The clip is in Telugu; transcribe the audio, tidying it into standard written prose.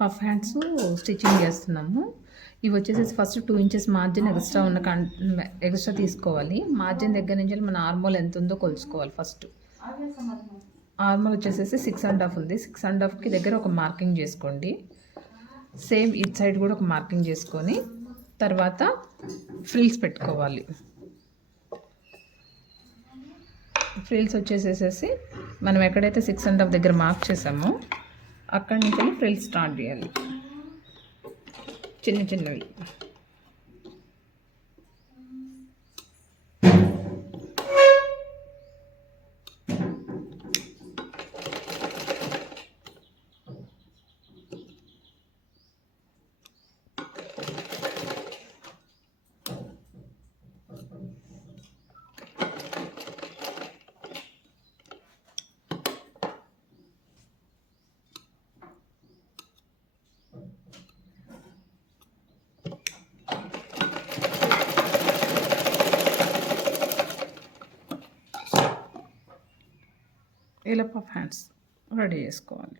పఫ్ హ్యాండ్స్ స్టిచ్చింగ్ చేస్తున్నాము. ఇవి వచ్చేసేసి ఫస్ట్ 2 ఇంచెస్ మార్జిన్ ఎక్స్ట్రా తీసుకోవాలి. మార్జిన్ దగ్గర నుంచి మన ఆర్మోల్ ఎంత ఉందో కొలుసుకోవాలి. ఫస్ట్ ఆర్మోల్ వచ్చేసేసి 6.5 ఉంది. 6.5కి దగ్గర ఒక మార్కింగ్ చేసుకోండి. సేమ్ ఇట్ సైడ్ కూడా ఒక మార్కింగ్ చేసుకొని తర్వాత ఫ్రిల్స్ పెట్టుకోవాలి. ఫ్రిల్స్ వచ్చేసేసి మనం ఎక్కడైతే 6.5 దగ్గర మార్క్ చేసామో అక్కడి నుంచి ఫ్రిల్స్ స్టార్ట్ చేయాలి. చిన్న చిన్నవి ఇలా పఫ్ హ్యాండ్స్ రెడీ చేసుకోవాలి.